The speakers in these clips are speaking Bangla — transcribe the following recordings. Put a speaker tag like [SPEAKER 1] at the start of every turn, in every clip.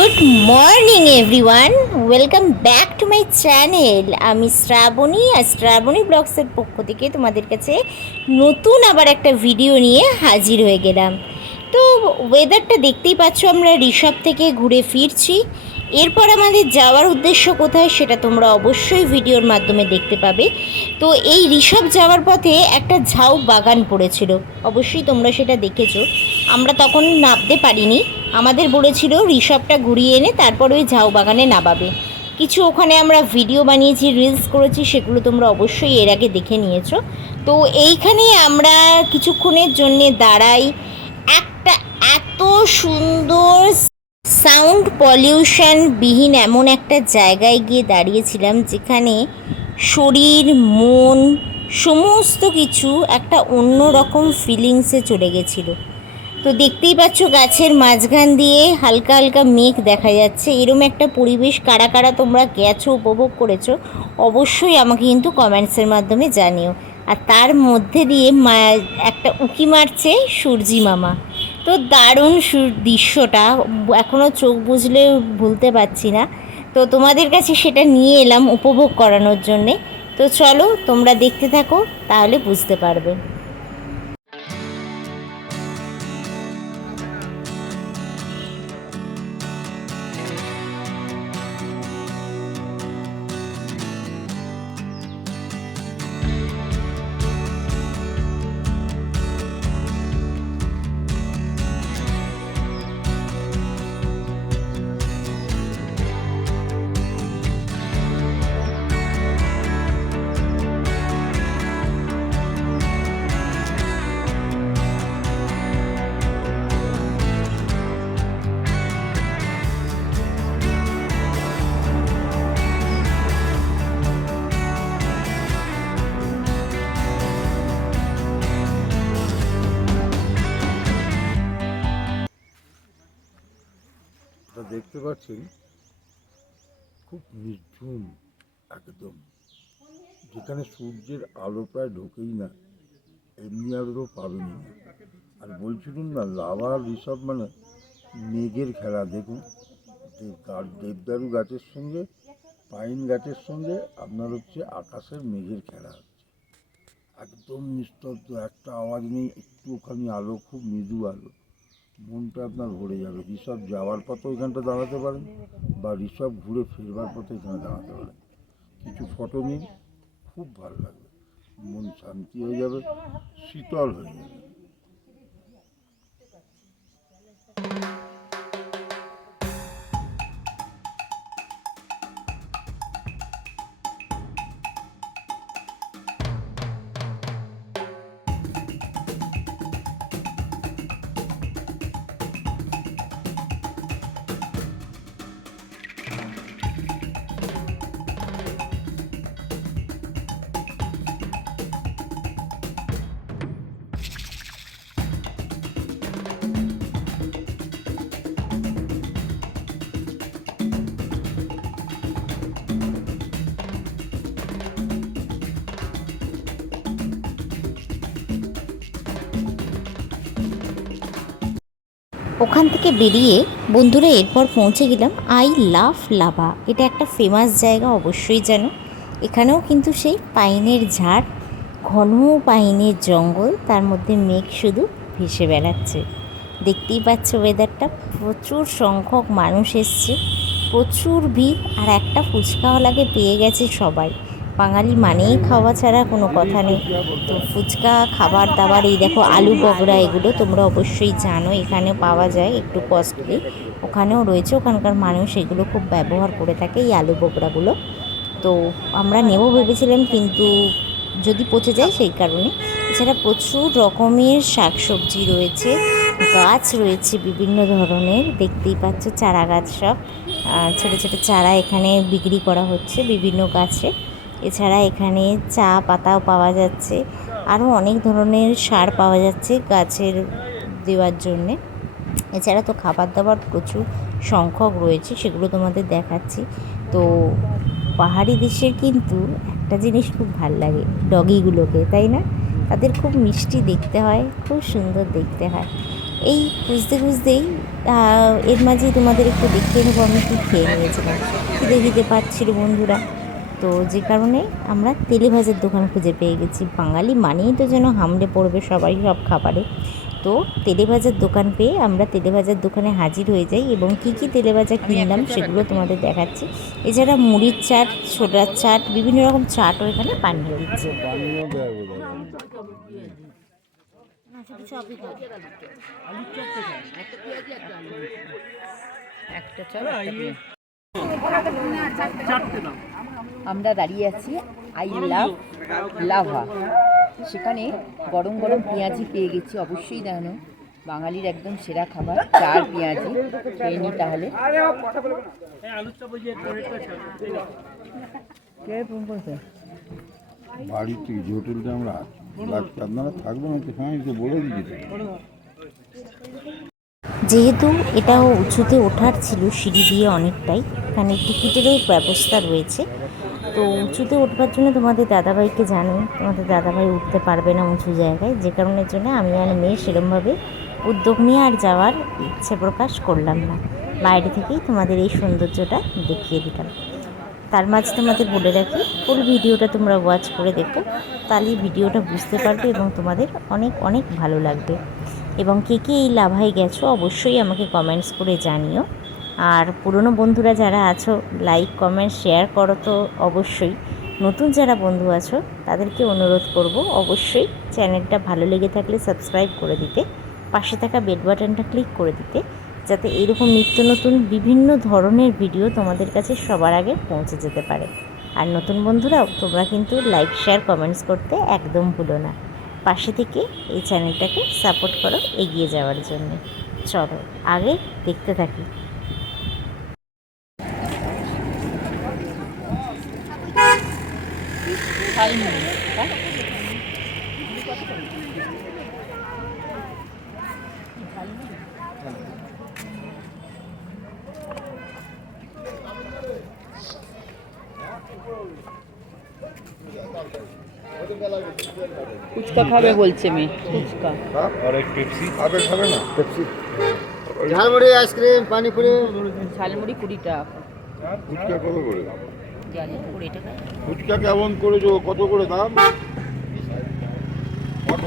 [SPEAKER 1] Good morning, everyone. Welcome back to my channel. আমি শ্রাবণী, আর শ্রাবণী ব্লগসের পক্ষ থেকে তোমাদের কাছে নতুন আবার একটা ভিডিও নিয়ে হাজির হয়ে গেলাম। তো ওয়েদারটা দেখতেই পাচ্ছ, আমরা ঋষভ থেকে ঘুরে ফিরছি। এরপর আমাদের যাওয়ার উদ্দেশ্য কোথায় সেটা তোমরা অবশ্যই ভিডিওর মাধ্যমে দেখতে পাবে। তো এই ঋষভ যাওয়ার পথে একটা ঝাউ বাগান পড়েছিল। অবশ্যই তোমরা সেটা দেখেছ। আমরা তখন নামতে পারিনি। আমাদের বলেছিল ঋষভটা ঘুরিয়ে এনে তারপর ওই ঝাউ বাগানে নামাবে। কিছু ওখানে আমরা ভিডিও বানিয়েছি রিলস করেছি, সেগুলো তোমরা অবশ্যই এর আগে দেখে নিয়েছো। তো এইখানে আমরা কিছুক্ষণের জন্যে দাঁড়াই। একটা এত সুন্দর সাউন্ড পলিউশন বিহীন এমন একটা জায়গায় গিয়ে দাঁড়িয়েছিলাম, যেখানে শরীর, মন, সমস্ত কিছু একটা অন্য রকম ফিলিংসে চলে গেছিল। তো দেখতেই পাচ্ছ গাছের মাঝখান দিয়ে হালকা হালকা মেঘ দেখা যাচ্ছে। এরম একটা পরিবেশ কারা কারা তোমরা গেছো উপভোগ করেছ, অবশ্যই আমাকে কিন্তু কমেন্টসের মাধ্যমে জানিও। আর তার মধ্যে দিয়ে একটা উকি মারছে সূর্যি মামা। তো দারুণ দৃশ্যটা। এখনও চোখ বুঝলে ভুলতে পারছি না। তো তোমাদের কাছে সেটা নিয়ে এলাম উপভোগ করানোর জন্যে। তো চলো তোমরা দেখতে থাকো, তাহলে বুঝতে পারবে।
[SPEAKER 2] দেখতে পাচ্ছেন, খুব নির্ঝুম একদম। যেখানে সূর্যের আলো প্রায় ঢোকেই না, এমনি আলো পাবেনই না। আর বলছিলাম না লাভা ঋষভ মানে মেঘের খেলা। দেখুন দেবদারু গাছের সঙ্গে, পাইন গাছের সঙ্গে, আপনার হচ্ছে আকাশের মেঘের খেলা হচ্ছে। একদম নিস্তব্ধ, একটা আওয়াজ নেই, একটুখানি আলো, খুব মৃদু আলো। মনটা আপনার ভরে যাবে। ঋষভ যাওয়ার পথে ওইখানটা দাঁড়াতে পারেন বা ঋষভ ঘুরে ফিরবার পথে এখানে দাঁড়াতে পারেন কিছু ফটো নিন, খুব ভালো লাগবে। মন শান্তি হয়ে যাবে, শীতল হয়ে যাবে।
[SPEAKER 1] ওখান থেকে বেরিয়ে বন্ধুরা এরপর পৌঁছে গেলাম আই লাভ লাভা। এটা একটা ফেমাস জায়গা, অবশ্যই জানো। এখানেও কিন্তু সেই পাইনের ঝাড়, ঘন পাইনের জঙ্গল, তার মধ্যে মেঘ শুধু ভেসে বেড়াচ্ছে। দেখতেই পাচ্ছ ওয়েদারটা প্রচুর সংখ্যক মানুষ এসছে, প্রচুর ভিড়, আর একটা ফুচকাওয়ালাকে পেয়ে গেছে সবাই। বাঙালি মানেই খাওয়া ছাড়া কোনো কথা নেই। তো ফুচকা, খাবার দাবার, এই দেখো আলু বগরা এগুলো তোমরা অবশ্যই জানো, এখানে পাওয়া যায় একটু কস্টলি ওখানেও রয়েছে, ওখানকার মানুষ এগুলো খুব ব্যবহার করে থাকে, এই আলু বগরাগুলো তো আমরা নেব ভেবেছিলাম, কিন্তু যদি পচে যায় সেই কারণে। এছাড়া প্রচুর রকমের শাকসবজি রয়েছে, গাছ রয়েছে বিভিন্ন ধরনের, দেখতেই পাচ্ছ চারা গাছ সব ছোট ছোট চারা এখানে বিক্রি করা হচ্ছে বিভিন্ন গাছে। এছাড়া এখানে চা পাতাও পাওয়া যাচ্ছে। আরও অনেক ধরনের সার পাওয়া যাচ্ছে গাছের দেওয়ার জন্যে। এছাড়া তো খাবার দাবার প্রচুর সংখ্যক রয়েছে, সেগুলো তোমাদের দেখাচ্ছি। তো পাহাড়ি দেশের কিন্তু একটা জিনিস খুব ভালো লাগে ডগিগুলোকে তাই না? তাদের খুব মিষ্টি দেখতে হয়, খুব সুন্দর দেখতে হয়। এই খুঁজতে খুঁজতেই এর মাঝেই তোমাদের একটু দেখতে নেব আমি কী খেয়ে নিয়েছিলাম। খিদে খিদে পাচ্ছিল বন্ধুরা? তো যে কারণে আমরা তেলে ভাজার দোকান খুঁজে পেয়ে গেছি। বাঙালি মানেই তো যেন হামড়ে পড়বে সবাই সব খাবারে। তো তেলে ভাজার দোকান পেয়ে আমরা তেলে ভাজার দোকানে হাজির হয়ে যাই এবং কী কী তেলে ভাজা কিনলাম সেগুলো তোমাদের দেখাচ্ছি। এছাড়া মুড়ির চাট ছোটার চাট বিভিন্ন রকম চাটও এখানে বানিয়ে দিচ্ছে।
[SPEAKER 3] একটা। আমরা দাঁড়িয়ে আছি আই লাভ লাভা। সেখানে গরম গরম পেঁয়াজি পেয়ে গেছি। অবশ্যই জানো বাঙালির একদম সেরা খাবার চার পেঁয়াজি খেয়ে নিই তাহলে। কে ফোন করেছে?
[SPEAKER 2] বাড়ি হোটেলটা আমরা আপনারা থাকবেন বলে দিয়েছি।
[SPEAKER 1] যেহেতু এটাও উঁচুতে ওঠার ছিল সিঁড়ি দিয়ে অনেকটাই। এখানে টিকিটেরও ব্যবস্থা রয়েছে। তো উঁচুতে উঠবার জন্য তোমাদের দাদাভাইকে জানো তোমাদের দাদাভাই উঠতে পারবে না উঁচু জায়গায়। যে কারণের জন্য আমি আর মেয়ে সেরমভাবে উদ্যোগ নিয়ে আর যাওয়ার ইচ্ছে প্রকাশ করলাম না। বাইরে থেকেই তোমাদের এই সৌন্দর্যটা দেখিয়ে দিলাম। তার মাঝে তোমাদের বলে রাখি, ফুল ভিডিওটা তোমরা ওয়াচ করে দেখো, তাহলেই ভিডিওটা বুঝতে পারবে এবং তোমাদের অনেক অনেক ভালো লাগবে। এবং কে কে এই লাভায় গেছো অবশ্যই আমাকে কমেন্টস করে জানিও। আর পুরনো বন্ধুরা যারা আছো লাইক কমেন্ট শেয়ার করো তো অবশ্যই। নতুন যারা বন্ধু আছো, তাদেরকে অনুরোধ করব অবশ্যই চ্যানেলটা ভালো লেগে থাকলে সাবস্ক্রাইব করে দিতে, পাশে থাকা বেল বাটনটা ক্লিক করে দিতে, যাতে এরকম নিত্য নতুন বিভিন্ন ধরনের ভিডিও তোমাদের কাছে সবার আগে পৌঁছে যেতে পারে। আর নতুন বন্ধুরাও, তোমরা কিন্তু লাইক শেয়ার কমেন্টস করতে একদম ভুলো না। পাশে থেকে এই চ্যানেলটাকে সাপোর্ট করো এগিয়ে যাওয়ার জন্য। চলো, আগে দেখতে থাকি
[SPEAKER 3] ঝালমুড়ি হ্যাঁ? ফুচকা খাবে বলছে মেয়ে ফুচকা।
[SPEAKER 2] খাবে খাবে না? Pepsi.
[SPEAKER 4] Jhalmuri ice cream
[SPEAKER 3] panipuri. Jhalmuri কুড়ি টাকা।
[SPEAKER 2] ফুচকা কত করে?
[SPEAKER 3] জানি না, কুড়ি টাকা
[SPEAKER 2] ফুচকা কেমন করেছো কত করে দাম কত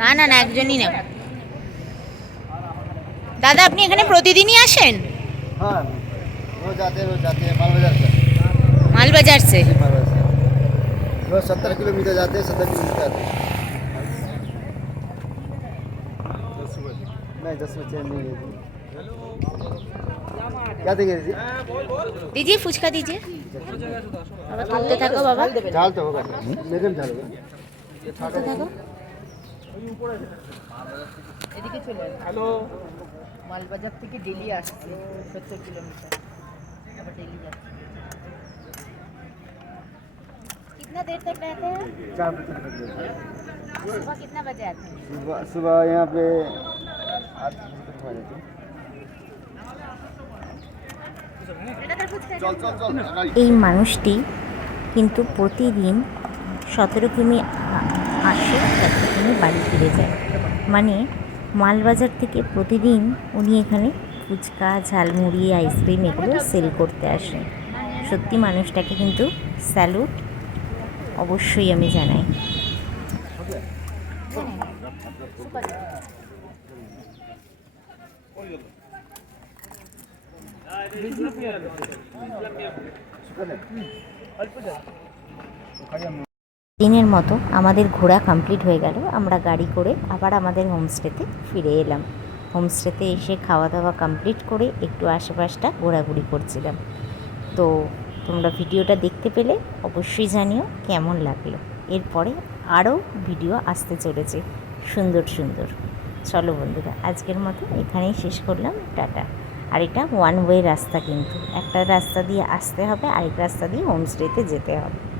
[SPEAKER 1] না না না একজনই না দাদা আপনি এখানে প্রতিদিনই আসেন
[SPEAKER 4] हाँ रोज आते हैं रोज आते हैं माल बाजार से
[SPEAKER 1] মালবাজার সে
[SPEAKER 4] माल बाजार से रोज सत्तर किलोमीटर जाते हैं सत्तर किलोमीटर आते हैं नहीं दस बजे नहीं है जी। क्या देंगे जी
[SPEAKER 1] দিজিয়ে ফুচকা দিজিয়ে বাবা তুলতে থাকো বাবা
[SPEAKER 4] झाल तो होगा मीडियम झाल होगा
[SPEAKER 1] তুলতে থাকো
[SPEAKER 3] এদিকে চলে আসো হ্যালো মালবাজার থেকে ডেলি আসছে সত্তর কিলোমিটার আবার ডেলি যাচ্ছে
[SPEAKER 1] कितना देर तक रहते हैं
[SPEAKER 4] चार बजे तक देते हैं।
[SPEAKER 1] सुबह कितना बजे आते हैं
[SPEAKER 4] सुबह सुबह यहाँ पे
[SPEAKER 1] এই মানুষটি কিন্তু প্রতিদিন সতেরো কিমি আসে সতেরো কিমি বাড়ি ফিরে যায়। মানে মালবাজার থেকে প্রতিদিন উনি এখানে ফুচকা ঝালমুড়ি আইসক্রিম এগুলো সেল করতে আসেন। সত্যি মানুষটাকে কিন্তু স্যালুট অবশ্যই আমি জানাই। দিনের মতো আমাদের ঘোরা কমপ্লিট হয়ে গেল। আমরা গাড়ি করে আবার আমাদের হোমস্টেতে ফিরে এলাম। হোমস্টেতে এসে খাওয়া দাওয়া কমপ্লিট করে একটু আশেপাশটা ঘোরাঘুরি করছিলাম। তো তোমরা ভিডিওটা দেখতে পেলে অবশ্যই জানিও কেমন লাগল। এরপরে আরও ভিডিও আসতে চলেছে সুন্দর সুন্দর। চলো বন্ধুরা, আজকের মতো এখানেই শেষ করলাম। টাটা। আর এটা ওয়ান ওয়ে রাস্তা কিন্তু। একটা রাস্তা দিয়ে আসতে হবে, আরেক রাস্তা দিয়ে হোমস্টেতে যেতে হবে।